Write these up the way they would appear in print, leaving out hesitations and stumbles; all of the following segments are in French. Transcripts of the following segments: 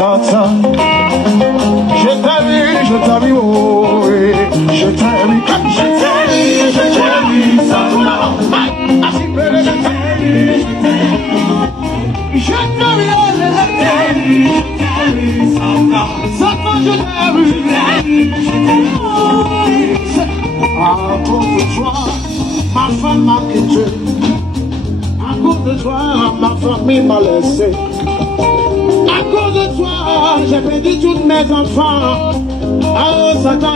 Tata. Je t'aime, oh, oui. Je t'aime, je t'aime, Tata. Je à cause de toi, ma femme m'a quitté. À cause de toi, ma famille m'a laissé. À cause de toi, j'ai perdu tous mes enfants. Oh, Satan,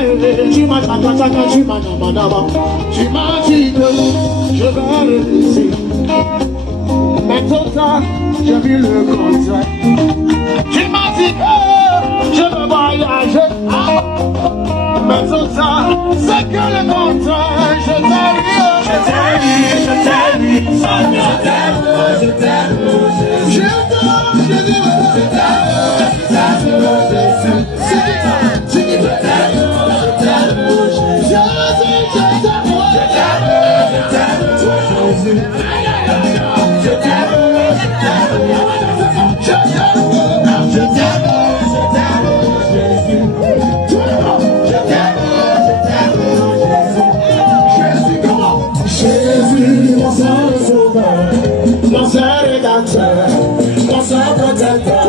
tu m'as dit que je vais le laisser. Mais total, j'ai vu le contraire. Tu m'as dit que je veux voyager. Mais total, c'est que le contraire. Je t'aime, je t'aime, je t'aime, je t'aime, je t'aime, je Jésus, mon seul sauveur, mon seul rédempteur, mon seul protecteur.